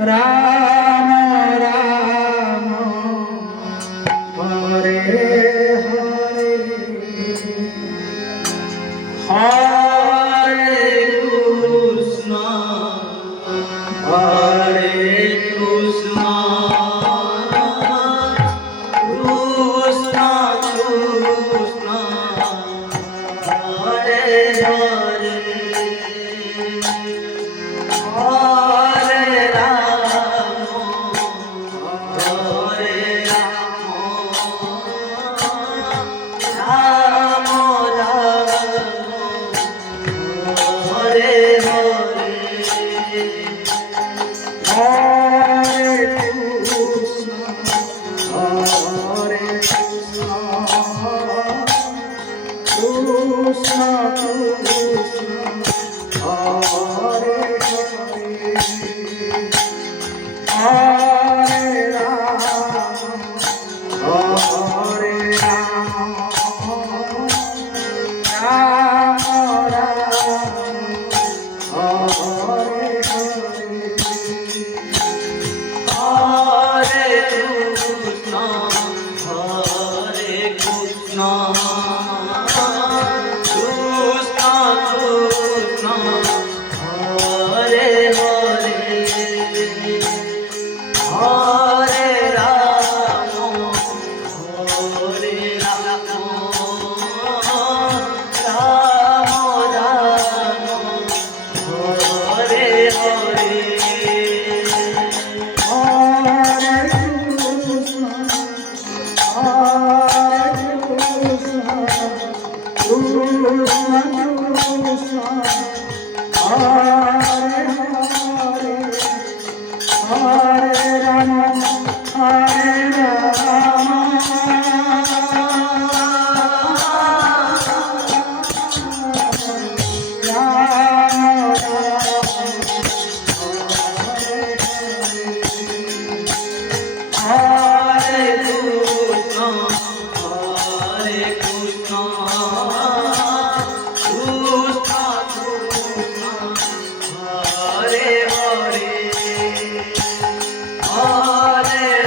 Ram Ram Hare Hare Hare Krishna Hare Krishna Krishna Krishna Hare Hare Hare Ram Hare Ram Ram Ram Hare Hare Hare Krishna Hare Krishna Krishna Krishna Hare Hare Hare Ram Hare Ram Ram Ram Hare Hare Hare Krishna Hare Krishna Krishna Krishna Hare Hare Hare Ram Hare Ram Ram Ram Hare Hare Hare Krishna Hare Krishna Krishna Krishna Hare Hare Hare Ram Hare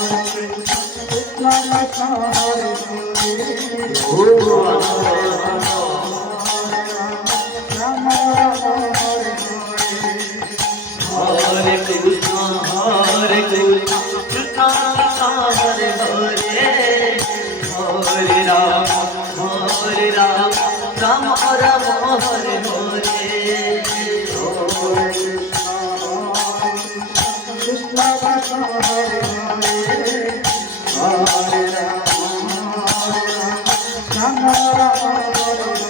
Ram Hare Krishna Hare Krishna Krishna Krishna Hare Hare Hare Ram Hare Ram Ram Ram Hare Hare Hare Krishna Hare Krishna Krishna Hare Hare Hare Ram Ram Ram Hare Hare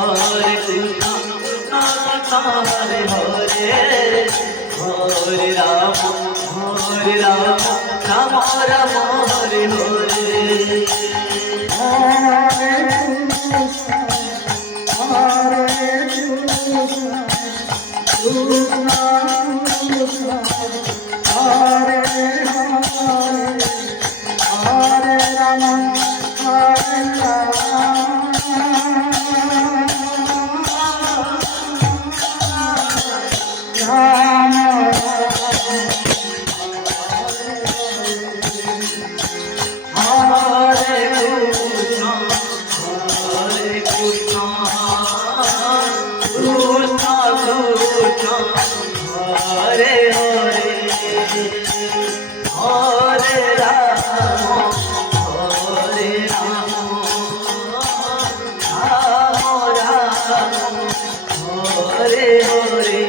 Hare Krishna Hare Hare Hare Ram Hare Krishna Hare Krishna Hare Hare Hare Ram Ram Ram Hare Hare Hare Krishna Hare Krishna Krishna Krishna Hare Hare Hare Ram Hare Ram Hare Krishna Hare Krishna Krishna Krishna Hare Hare Hare Ram Hare Ram Ram Ram Hare Hare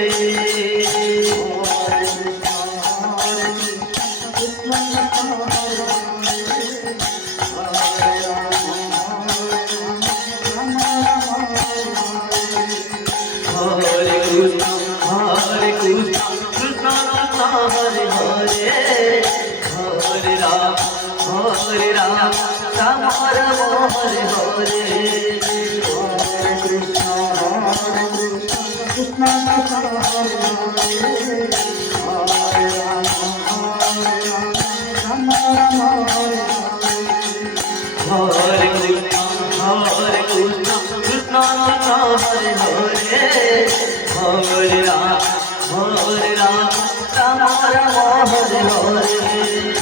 Hare Krishna Hare Krishna Krishna Hare Hare Hare Ram Ram Ram Hare Hare Hare Krishna Krishna Hare Hare Hare Ram, Ram Ram, Hare Hare.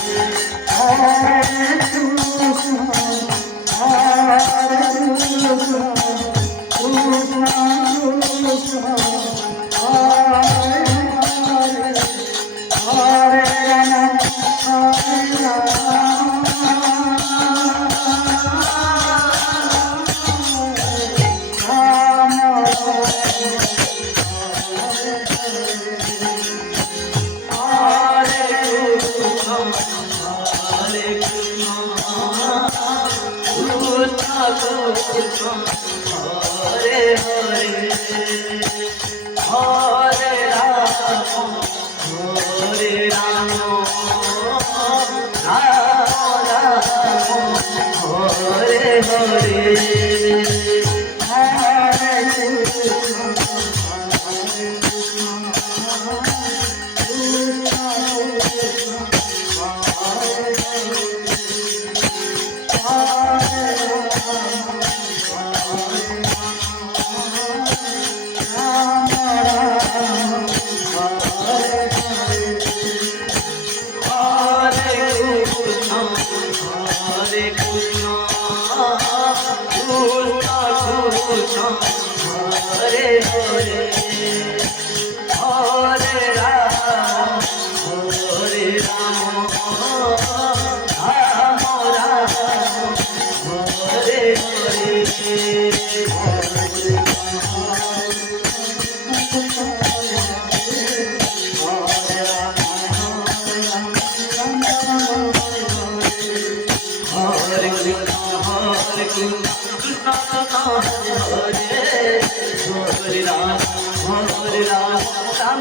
Hare Krishna, Hare Krishna, Krishna Krishna, Hare Hare, Hare Ram, Hare Ram,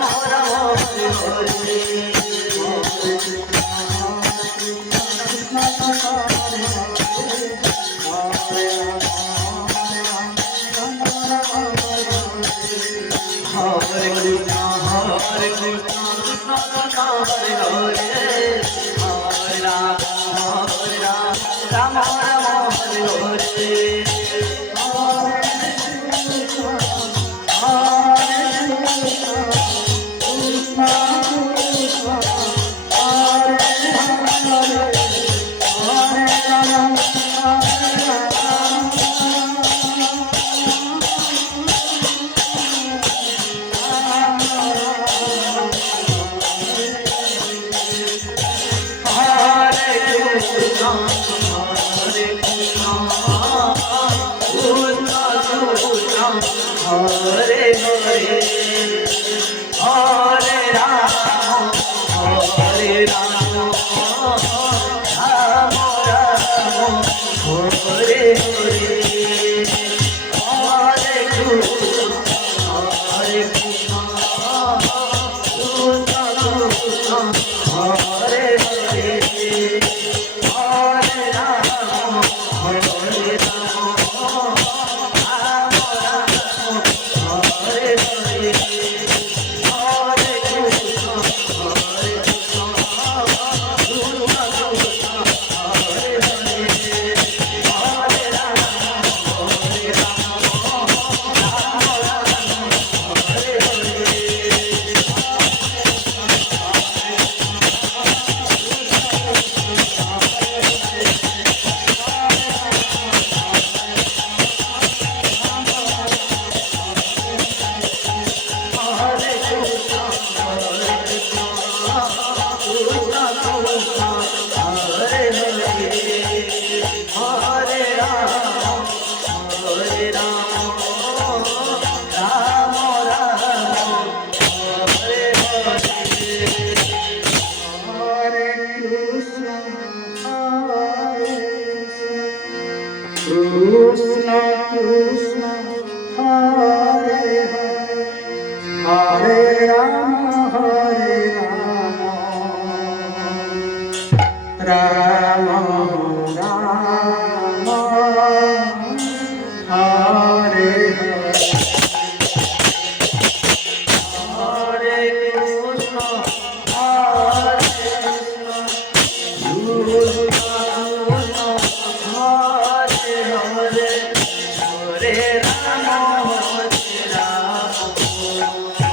Hare Hare, Hare Ram, Hare Ram, Ram Ram, Hare Hare. Hare Hare, Hare Ram, Hare Ram, Ram Ram, Hare Krishna Krishna Hare Hare Hare Rama Rama Rama Hare Hare Hare Krishna Hare Krishna Krishna Hare Hare Hare Rama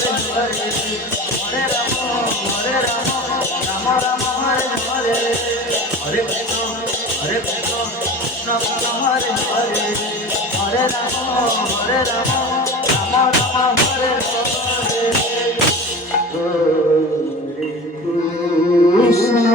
Hare Rama, Rama Rama, Hare Hare, Hare Krishna, Krishna Krishna, Hare Hare, Hare Rama, Rama Rama, Hare Hare, Hare Krishna.